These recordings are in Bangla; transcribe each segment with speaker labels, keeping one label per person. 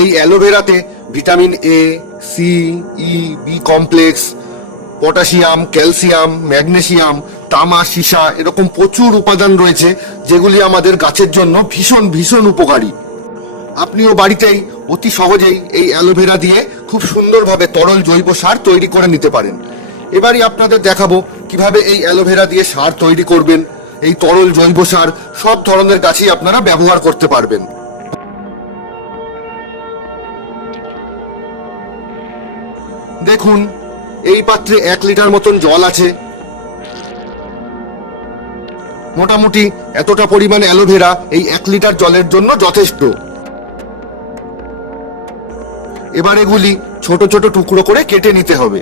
Speaker 1: এই অ্যালোভেরাতে vitamin A C E B complex, potassium, calcium magnesium তামা, সীসা এরকম প্রচুর উপাদান রয়েছে যেগুলি আমাদের গাছের জন্য ভীষণ ভীষণ উপকারী। আপনিও বাড়িতেই অতি সহজেই এই অ্যালোভেরা দিয়ে খুব সুন্দরভাবে তরল জৈব সার তৈরি করে নিতে পারেন। এবারই আপনাদের দেখাবো কীভাবে এই অ্যালোভেরা দিয়ে সার তৈরি করবেন। এই তরল জৈব সার সব ধরনের গাছেই আপনারা ব্যবহার করতে পারবেন। দেখুন, এই পাত্রে এক লিটার মতন জল আছে। মোটামুটি এতটা পরিমাণ অ্যালোভেরা এই এক লিটার জলের জন্য যথেষ্ট। এবার এগুলি ছোট ছোট টুকরো করে কেটে নিতে হবে।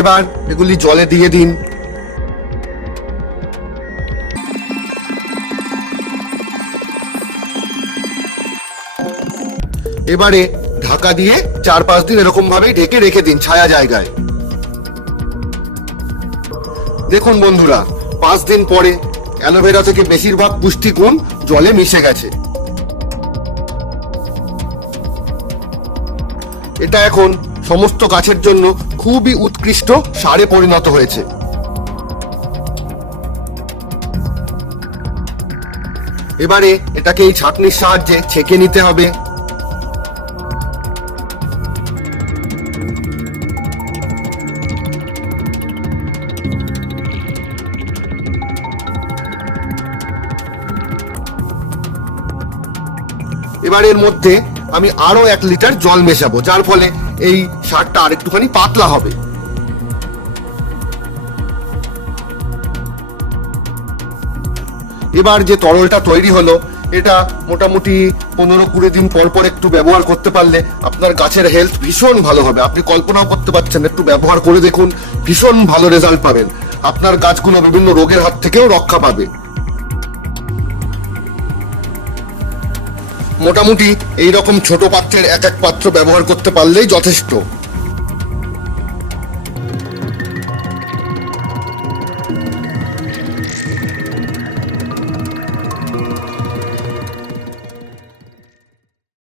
Speaker 1: এবার এগুলি জলে দিয়ে দিন। এবারে ঢাকা দিয়ে চার পাঁচ দিন এরকম ভাবে ঢেকে রেখে দিন ছায়া জায়গায়। দেখুন বন্ধুরা, পাঁচ দিন পরে অ্যালোভেরা থেকে বেশিরভাগ পুষ্টিগুণ জলে মিশে গেছে। এটা এখন সমস্ত গাছের জন্য খুবই উৎকৃষ্ট সারে পরিণত হয়েছে। এবারে এটাকে এই ছাঁকনির সাহায্যে ছেঁকে নিতে হবে। এবার এর মধ্যে আমি আরও এক লিটার জল মেশাবো, যার ফলে এই সারটা আরেকটুখানি পাতলা হবে। এবার যে তরলটা তৈরি হলো, এটা মোটামুটি পনেরো কুড়ি দিন পর পর একটু ব্যবহার করতে পারলে আপনার গাছের হেলথ ভীষণ ভালো হবে। আপনি কল্পনাও করতে পারছেন, একটু ব্যবহার করে দেখুন, ভীষণ ভালো রেজাল্ট পাবেন। আপনার গাছগুলো বিভিন্ন রোগের হাত থেকেও রক্ষা পাবে। মোটামুটি এই রকম ছোট পাত্রের এক এক পাত্র ব্যবহার করতে পারলেই যথেষ্ট।